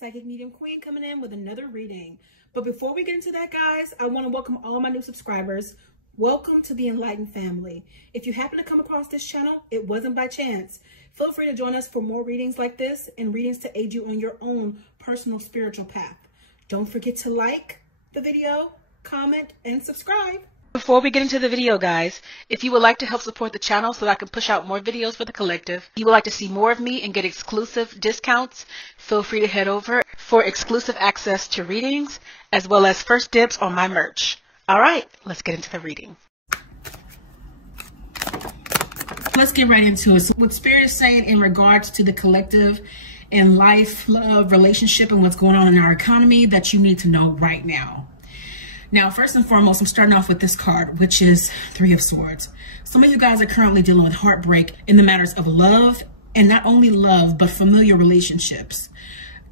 Psychic Medium Queen coming in with another reading. But before we get into that, guys, I want to welcome all my new subscribers. Welcome to the Enlightened family. If you happen to come across this channel, it wasn't by chance. Feel free to join us for more readings like this and readings to aid you on your own personal spiritual path. Don't forget to like the video, comment, and subscribe. Before we get into the video, guys, if you would like to help support the channel so that I can push out more videos for the collective, you would like to see more of me and get exclusive discounts, feel free to head over for exclusive access to readings, as well as first dibs on my merch. All right, let's get into the reading. Let's get right into it. So what Spirit is saying in regards to the collective and life, love, relationship, and what's going on in our economy that you need to know right now. Now, first and foremost, I'm starting off with this card, which is Three of Swords. Some of you guys are currently dealing with heartbreak in the matters of love, and not only love, but familiar relationships.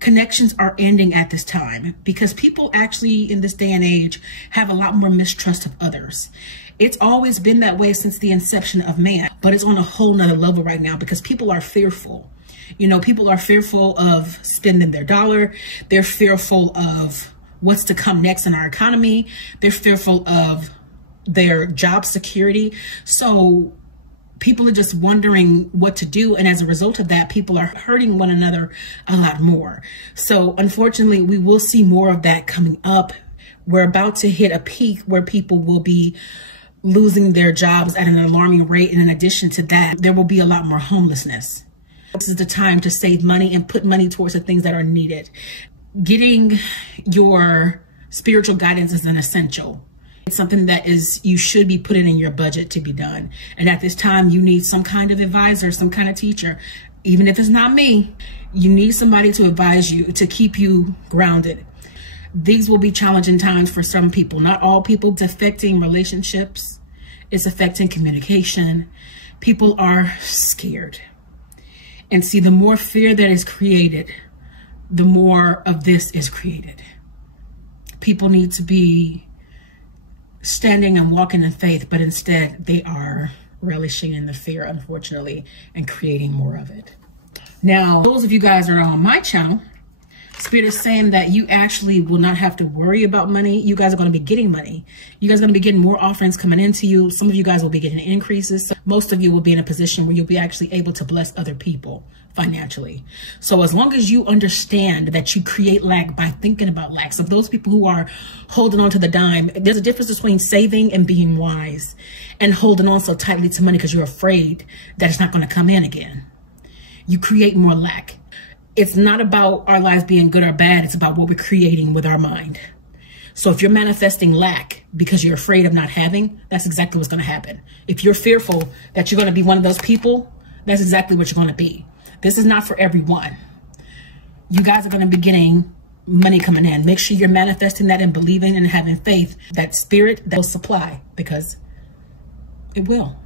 Connections are ending at this time because people actually in this day and age have a lot more mistrust of others. It's always been that way since the inception of man, but it's on a whole nother level right now because people are fearful. You know, people are fearful of spending their dollar. They're fearful of what's to come next in our economy. They're fearful of their job security. So people are just wondering what to do. And as a result of that, people are hurting one another a lot more. So unfortunately, we will see more of that coming up. We're about to hit a peak where people will be losing their jobs at an alarming rate. And in addition to that, there will be a lot more homelessness. This is the time to save money and put money towards the things that are needed. Getting your spiritual guidance is an essential. It's something that you should be putting in your budget to be done. And at this time, you need some kind of advisor, some kind of teacher. Even if it's not me, you need somebody to advise you, to keep you grounded. These will be challenging times for some people. Not all people. It's affecting relationships. It's affecting communication. People are scared. And see, the more fear that is created, the more of this is created. People need to be standing and walking in faith, but instead they are relishing in the fear, unfortunately, and creating more of it. Now, those of you guys that are on my channel, Spirit is saying that you actually will not have to worry about money. You guys are going to be getting money. You guys are going to be getting more offerings coming into you. Some of you guys will be getting increases. Most of you will be in a position where you'll be actually able to bless other people financially. So as long as you understand that you create lack by thinking about lack. So those people who are holding on to the dime, there's a difference between saving and being wise and holding on so tightly to money because you're afraid that it's not going to come in again. You create more lack. It's not about our lives being good or bad. It's about what we're creating with our mind. So if you're manifesting lack because you're afraid of not having, that's exactly what's going to happen. If you're fearful that you're going to be one of those people, that's exactly what you're going to be. This is not for everyone. You guys are going to be getting money coming in. Make sure you're manifesting that and believing and having faith that Spirit that will supply, because it will.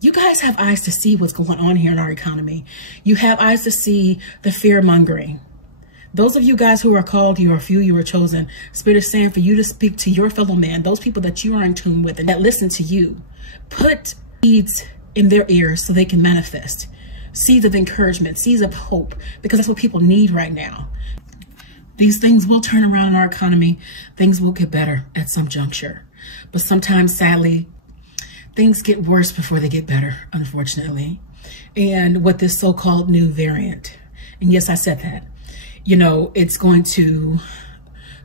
You guys have eyes to see what's going on here in our economy. You have eyes to see the fear mongering. Those of you guys who are called, you are few, you are chosen. Spirit is saying for you to speak to your fellow man, those people that you are in tune with and that listen to you. Put seeds in their ears so they can manifest. Seeds of encouragement, seeds of hope, because that's what people need right now. These things will turn around in our economy. Things will get better at some juncture. But sometimes, sadly, things get worse before they get better, unfortunately. And with this so-called new variant, and yes, I said that, you know, it's going to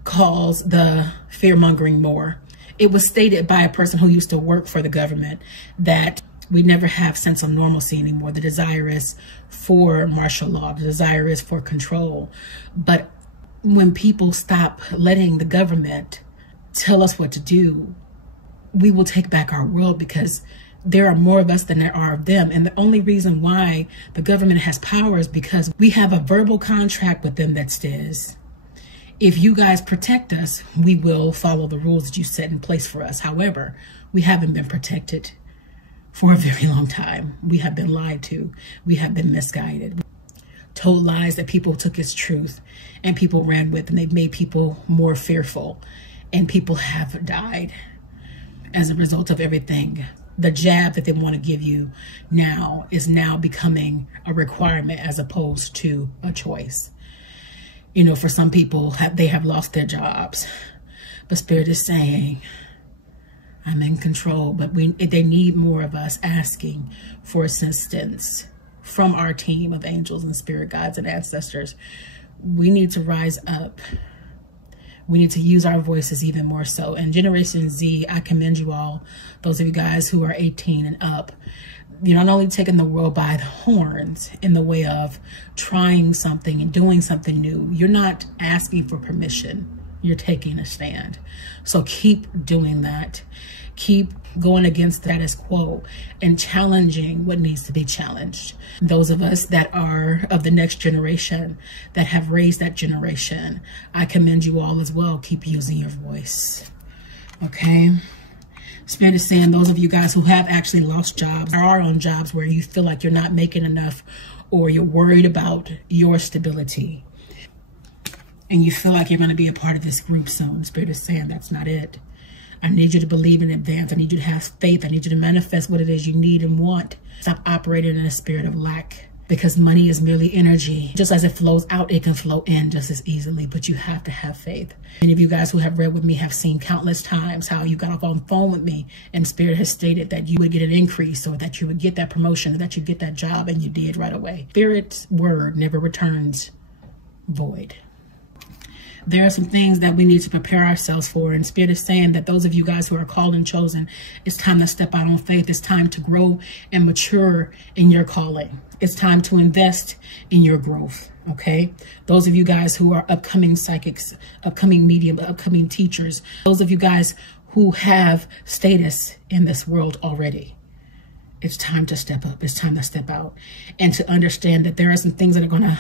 cause the fear-mongering more. It was stated by a person who used to work for the government that we never have sense of normalcy anymore. The desire is for martial law. The desire is for control. But when people stop letting the government tell us what to do, we will take back our world, because there are more of us than there are of them. And the only reason why the government has power is because we have a verbal contract with them that says, if you guys protect us, we will follow the rules that you set in place for us. However, we haven't been protected for a very long time. We have been lied to. We have been misguided. Told lies that people took as truth and people ran with, and they've made people more fearful, and people have died as a result of everything. The jab that they want to give you now is now becoming a requirement as opposed to a choice. You know, for some people, they have lost their jobs. But Spirit is saying, I'm in control. But they need more of us asking for assistance from our team of angels and spirit guides and ancestors. We need to rise up. We need to use our voices even more so. And Generation Z, I commend you all, those of you guys who are 18 and up. You're not only taking the world by the horns in the way of trying something and doing something new. You're not asking for permission. You're taking a stand. So keep doing that. Keep going against the status quo and challenging what needs to be challenged. Those of us that are of the next generation, that have raised that generation, I commend you all as well. Keep using your voice. Okay? Spirit is saying those of you guys who have actually lost jobs, are on jobs where you feel like you're not making enough, or you're worried about your stability, and you feel like you're going to be a part of this group soon. Spirit is saying that's not it. I need you to believe in advance. I need you to have faith. I need you to manifest what it is you need and want. Stop operating in a spirit of lack, because money is merely energy. Just as it flows out, it can flow in just as easily, but you have to have faith. Many of you guys who have read with me have seen countless times how you got off on the phone with me and Spirit has stated that you would get an increase, or that you would get that promotion, or that you get that job, and you did right away. Spirit's word never returns void. There are some things that we need to prepare ourselves for. And Spirit is saying that those of you guys who are called and chosen, it's time to step out on faith. It's time to grow and mature in your calling. It's time to invest in your growth. Okay. Those of you guys who are upcoming psychics, upcoming medium, upcoming teachers, those of you guys who have status in this world already, it's time to step up. It's time to step out and to understand that there are some things that are going to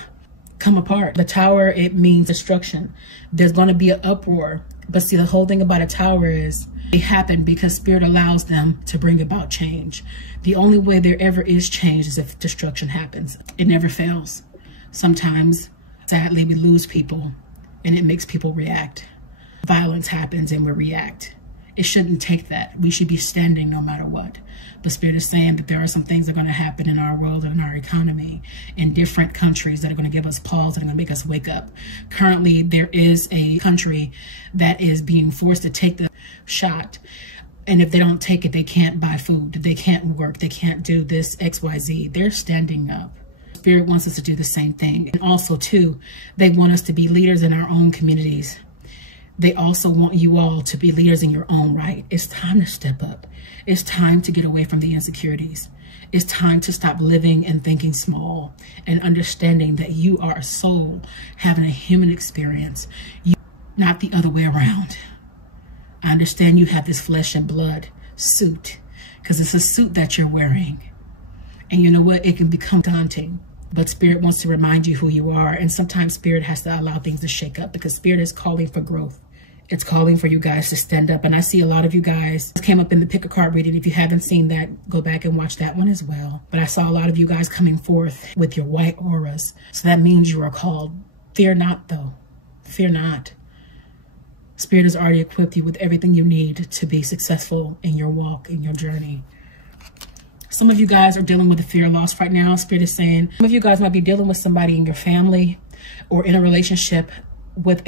come apart. The tower, it means destruction. There's going to be an uproar. But see, the whole thing about a tower is they happen because Spirit allows them to bring about change. The only way there ever is change is if destruction happens. It never fails. Sometimes, sadly, we lose people and it makes people react. Violence happens and we react. It shouldn't take that. We should be standing no matter what. But Spirit is saying that there are some things that are going to happen in our world and in our economy in different countries that are going to give us pause, that are going to make us wake up. Currently, there is a country that is being forced to take the shot. And if they don't take it, they can't buy food. They can't work. They can't do this XYZ. They're standing up. Spirit wants us to do the same thing. And also, too, they want us to be leaders in our own communities. They also want you all to be leaders in your own right. It's time to step up. It's time to get away from the insecurities. It's time to stop living and thinking small and understanding that you are a soul having a human experience, not the other way around. I understand you have this flesh and blood suit because it's a suit that you're wearing. And you know what? It can become daunting. But Spirit wants to remind you who you are. And sometimes Spirit has to allow things to shake up because Spirit is calling for growth. It's calling for you guys to stand up. And I see a lot of you guys came up in the pick a card reading. If you haven't seen that, go back and watch that one as well. But I saw a lot of you guys coming forth with your white auras. So that means you are called. Fear not, though. Fear not. Spirit has already equipped you with everything you need to be successful in your walk, in your journey. Some of you guys are dealing with a fear of loss right now. Spirit is saying some of you guys might be dealing with somebody in your family or in a relationship with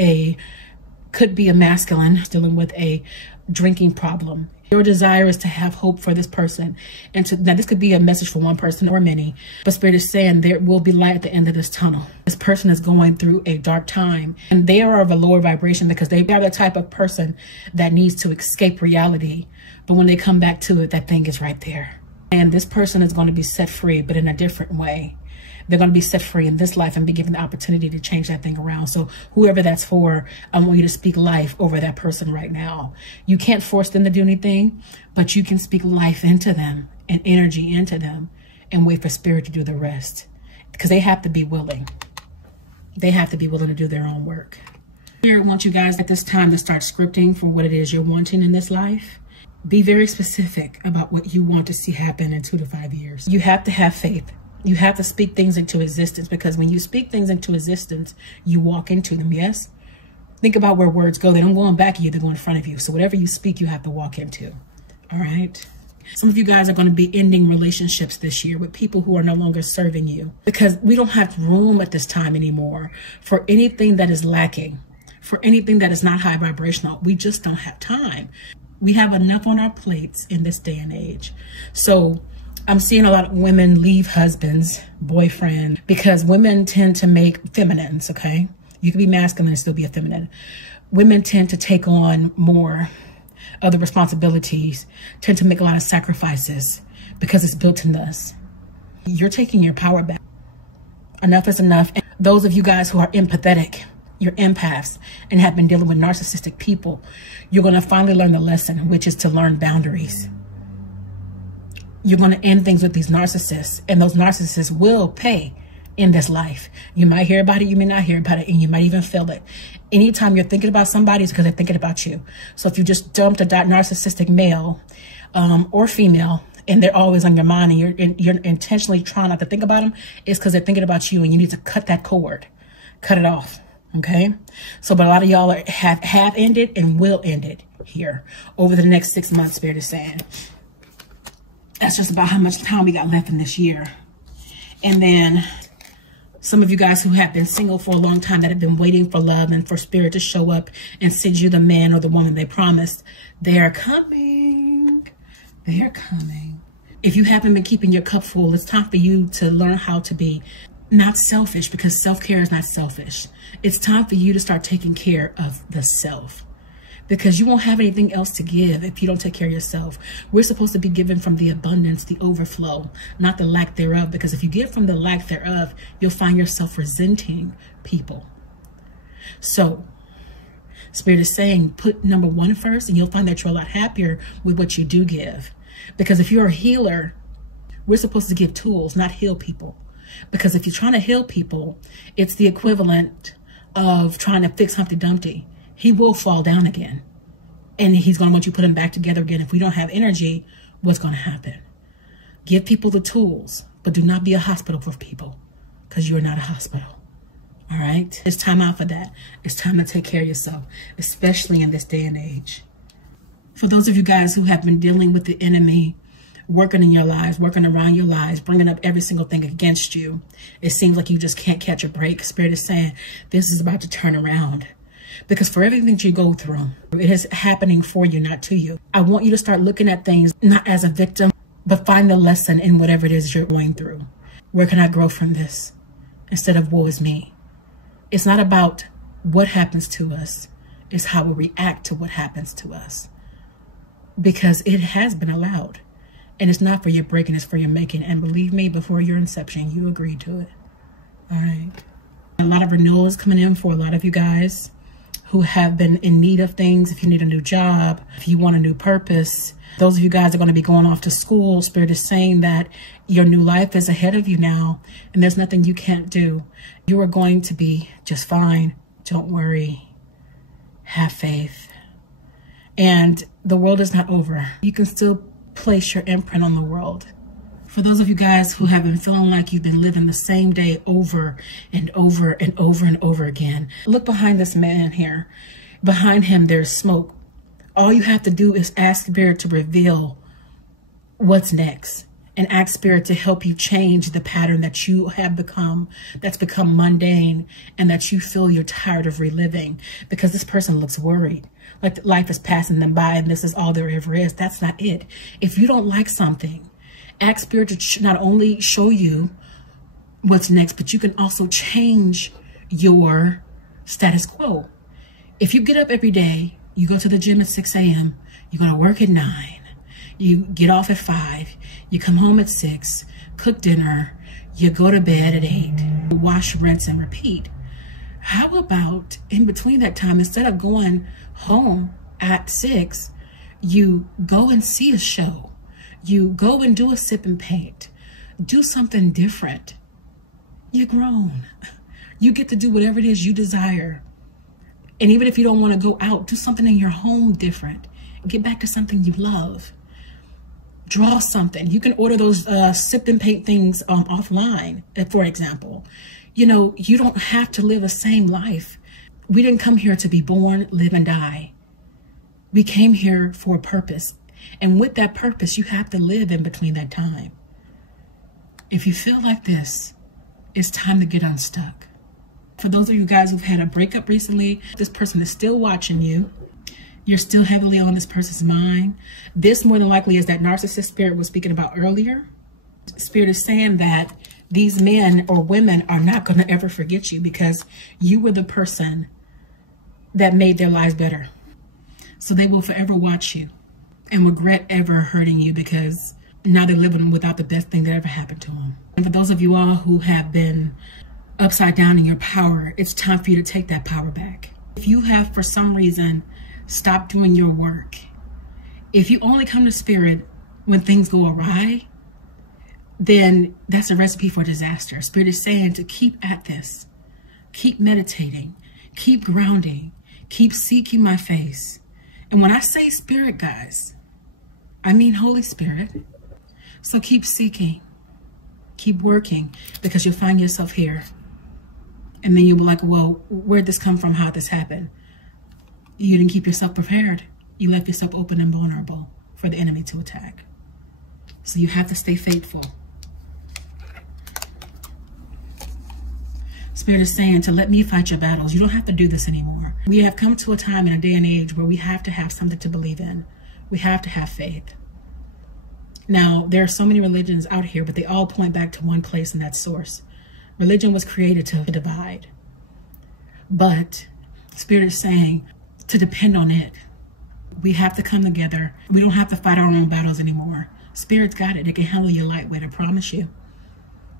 could be a masculine, dealing with a drinking problem. Your desire is to have hope for this person. And now this could be a message for one person or many, but Spirit is saying there will be light at the end of this tunnel. This person is going through a dark time and they are of a lower vibration because they are the type of person that needs to escape reality. But when they come back to it, that thing is right there. And this person is going to be set free, but in a different way. They're going to be set free in this life and be given the opportunity to change that thing around. So whoever that's for, I want you to speak life over that person right now. You can't force them to do anything, but you can speak life into them and energy into them and wait for Spirit to do the rest. Because they have to be willing. They have to be willing to do their own work. Spirit wants you guys at this time to start scripting for what it is you're wanting in this life. Be very specific about what you want to see happen in 2 to 5 years. You have to have faith. You have to speak things into existence, because when you speak things into existence, you walk into them, yes? Think about where words go. They don't go in back of you, they go in front of you. So whatever you speak, you have to walk into. All right? Some of you guys are going to be ending relationships this year with people who are no longer serving you, because we don't have room at this time anymore for anything that is lacking, for anything that is not high vibrational. We just don't have time. We have enough on our plates in this day and age. So I'm seeing a lot of women leave husbands, boyfriend, because women tend to make feminines, okay? You can be masculine and still be a feminine. Women tend to take on more other responsibilities, tend to make a lot of sacrifices because it's built in us. You're taking your power back. Enough is enough. And those of you guys who are empathetic, you're empaths and have been dealing with narcissistic people, you're going to finally learn the lesson, which is to learn boundaries. You're going to end things with these narcissists, and those narcissists will pay in this life. You might hear about it, you may not hear about it, and you might even feel it. Anytime you're thinking about somebody, it's because they're thinking about you. So if you just dumped a narcissistic male or female, and they're always on your mind, and you're intentionally trying not to think about them, it's because they're thinking about you, and you need to cut that cord, cut it off. Okay. So, but a lot of y'all have ended and will end it here over the next 6 months, Spirit is saying. That's just about how much time we got left in this year. And then some of you guys who have been single for a long time, that have been waiting for love and for Spirit to show up and send you the man or the woman they promised, they are coming. They are coming. If you haven't been keeping your cup full, it's time for you to learn how to be not selfish, because self-care is not selfish. It's time for you to start taking care of the self, because you won't have anything else to give if you don't take care of yourself. We're supposed to be given from the abundance, the overflow, not the lack thereof, because if you give from the lack thereof, you'll find yourself resenting people. So Spirit is saying, put number one first, and you'll find that you're a lot happier with what you do give. Because if you're a healer, we're supposed to give tools, not heal people. Because if you're trying to heal people, it's the equivalent of trying to fix Humpty Dumpty. He will fall down again. And he's going to want you to put him back together again. If we don't have energy, what's going to happen? Give people the tools, but do not be a hospital for people, because you are not a hospital. All right? It's time out for that. It's time to take care of yourself, especially in this day and age. For those of you guys who have been dealing with the enemy, working in your lives, working around your lives, bringing up every single thing against you, it seems like you just can't catch a break. Spirit is saying this is about to turn around, because for everything that you go through, it is happening for you, not to you. I want you to start looking at things not as a victim, but find the lesson in whatever it is you're going through. Where can I grow from this? Instead of woe is me. It's not about what happens to us. It's how we react to what happens to us, because it has been allowed. And it's not for your breaking, it's for your making. And believe me, before your inception, you agreed to it. All right. A lot of renewals coming in for a lot of you guys who have been in need of things. If you need a new job, if you want a new purpose, those of you guys are going to be going off to school. Spirit is saying that your new life is ahead of you now, and there's nothing you can't do. You are going to be just fine. Don't worry. Have faith. And the world is not over. You can still place your imprint on the world. For those of you guys who have been feeling like you've been living the same day over and over and over and over again, look behind this man here. Behind him, there's smoke. All you have to do is ask Spirit to reveal what's next, and ask Spirit to help you change the pattern that you have become, that's become mundane, and that you feel you're tired of reliving, because this person looks worried. Like life is passing them by and this is all there ever is. That's not it. If you don't like something, ask Spirit to not only show you what's next, but you can also change your status quo. If you get up every day, you go to the gym at 6 a.m., you go to work at 9, you get off at 5, you come home at 6, cook dinner, you go to bed at 8, you wash, rinse, and repeat. How about in between that time, instead of going home at 6, you go and see a show, you go and do a sip and paint, do something different. You're grown. You get to do whatever it is you desire. And even if you don't want to go out, do something in your home different. Get back to something you love. Draw something. You can order those sip and paint things offline, for example. You know, you don't have to live the same life. We didn't come here to be born, live, and die. We came here for a purpose. And with that purpose, you have to live in between that time. If you feel like this, it's time to get unstuck. For those of you guys who've had a breakup recently, this person is still watching you. You're still heavily on this person's mind. This more than likely is that narcissist spirit was speaking about earlier. Spirit is saying that these men or women are not going to ever forget you because you were the person that made their lives better. So they will forever watch you and regret ever hurting you because now they're living without the best thing that ever happened to them. And for those of you all who have been upside down in your power, it's time for you to take that power back. If you have, for some reason, stopped doing your work, if you only come to Spirit when things go awry, then that's a recipe for disaster. Spirit is saying to keep at this, keep meditating, keep grounding, keep seeking my face. And when I say Spirit, guys, I mean Holy Spirit. So keep seeking, keep working, because you'll find yourself here. And then you'll be like, well, where'd this come from? How'd this happen? You didn't keep yourself prepared. You left yourself open and vulnerable for the enemy to attack. So you have to stay faithful. Spirit is saying to let me fight your battles. You don't have to do this anymore. We have come to a time in a day and age where we have to have something to believe in. We have to have faith. Now, there are so many religions out here, but they all point back to one place, and that's source. Religion was created to divide. But Spirit is saying to depend on it. We have to come together. We don't have to fight our own battles anymore. Spirit's got it. They can handle you lightweight, I promise you.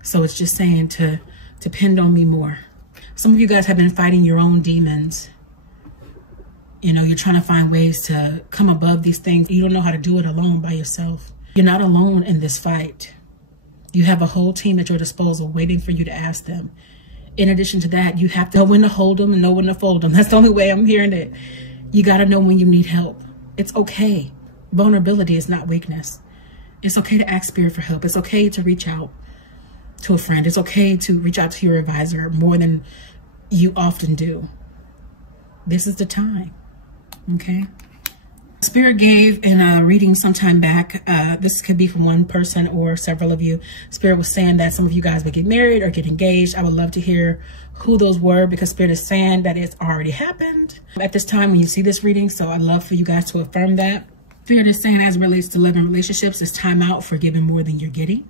So it's just saying to depend on me more. Some of you guys have been fighting your own demons. You know, you're trying to find ways to come above these things. You don't know how to do it alone by yourself. You're not alone in this fight. You have a whole team at your disposal waiting for you to ask them. In addition to that, you have to know when to hold them and know when to fold them. That's the only way I'm hearing it. You got to know when you need help. It's okay. Vulnerability is not weakness. It's okay to ask Spirit for help. It's okay to reach out to a friend. It's okay to reach out to your advisor more than you often do. This is the time. Okay. Spirit gave in a reading sometime back, this could be from one person or several of you. Spirit was saying that some of you guys would get married or get engaged. I would love to hear who those were, because Spirit is saying that it's already happened at this time when you see this reading. So I'd love for you guys to affirm that. Spirit is saying, as it relates to love and relationships, it's time out for giving more than you're getting.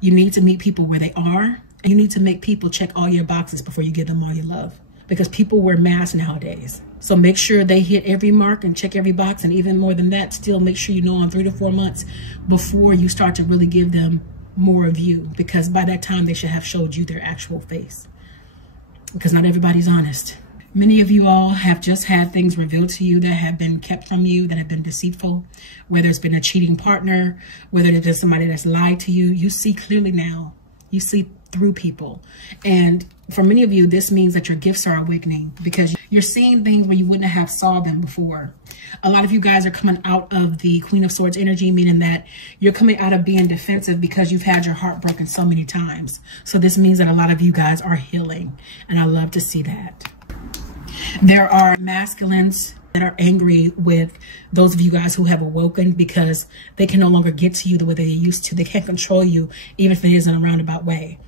You need to meet people where they are. And you need to make people check all your boxes before you give them all your love. Because people wear masks nowadays. So make sure they hit every mark and check every box. And even more than that, still make sure you know in 3 to 4 months before you start to really give them more of you. Because by that time, they should have showed you their actual face. Because not everybody's honest. Many of you all have just had things revealed to you that have been kept from you, that have been deceitful. Whether it's been a cheating partner, whether it's just somebody that's lied to you. You see clearly now. You see through people. And for many of you, this means that your gifts are awakening, because you're seeing things where you wouldn't have saw them before. A lot of you guys are coming out of the Queen of Swords energy, meaning that you're coming out of being defensive because you've had your heart broken so many times. So this means that a lot of you guys are healing, and I love to see that. There are masculines that are angry with those of you guys who have awoken because they can no longer get to you the way they used to. They can't control you, even if it is in a roundabout way.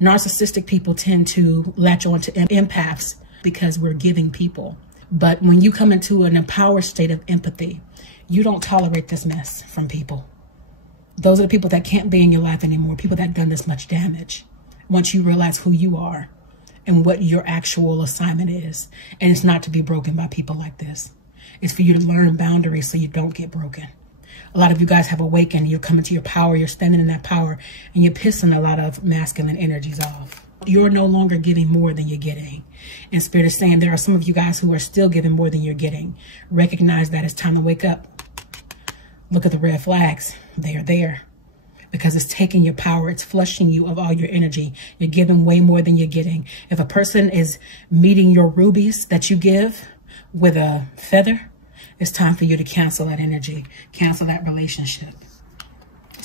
Narcissistic people tend to latch on to empaths because we're giving people. But when you come into an empowered state of empathy, you don't tolerate this mess from people. Those are the people that can't be in your life anymore, people that have done this much damage. Once you realize who you are and what your actual assignment is. And it's not to be broken by people like this. It's for you to learn boundaries so you don't get broken. A lot of you guys have awakened. You're coming to your power. You're standing in that power, and you're pissing a lot of masculine energies off. You're no longer giving more than you're getting. And Spirit is saying there are some of you guys who are still giving more than you're getting. Recognize that it's time to wake up. Look at the red flags. They are there. Because it's taking your power. It's flushing you of all your energy. You're giving way more than you're getting. If a person is meeting your rubies that you give with a feather, it's time for you to cancel that energy. Cancel that relationship.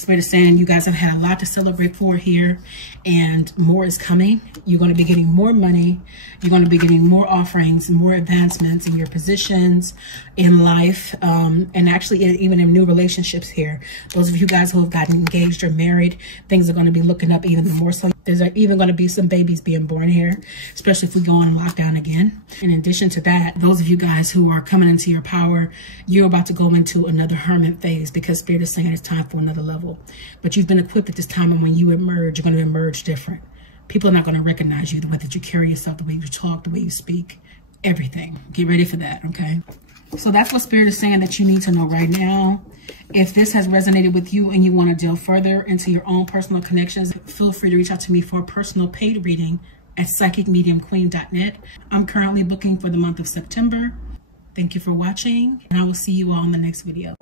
Spirit is saying you guys have had a lot to celebrate for here, and more is coming. You're going to be getting more money. You're going to be getting more offerings, more advancements in your positions in life, and actually even in new relationships here. Those of you guys who have gotten engaged or married, things are going to be looking up even more so. There's even going to be some babies being born here, especially if we go on lockdown again. In addition to that, those of you guys who are coming into your power, you're about to go into another hermit phase, because Spirit is saying it's time for another level. But you've been equipped at this time, and when you emerge, you're going to emerge different. People are not going to recognize you, the way that you carry yourself, the way you talk, the way you speak, everything. Get ready for that, okay? So that's what Spirit is saying that you need to know right now. If this has resonated with you and you want to delve further into your own personal connections, feel free to reach out to me for a personal paid reading at psychicmediumqueen.net. I'm currently booking for the month of September. Thank you for watching, and I will see you all in the next video.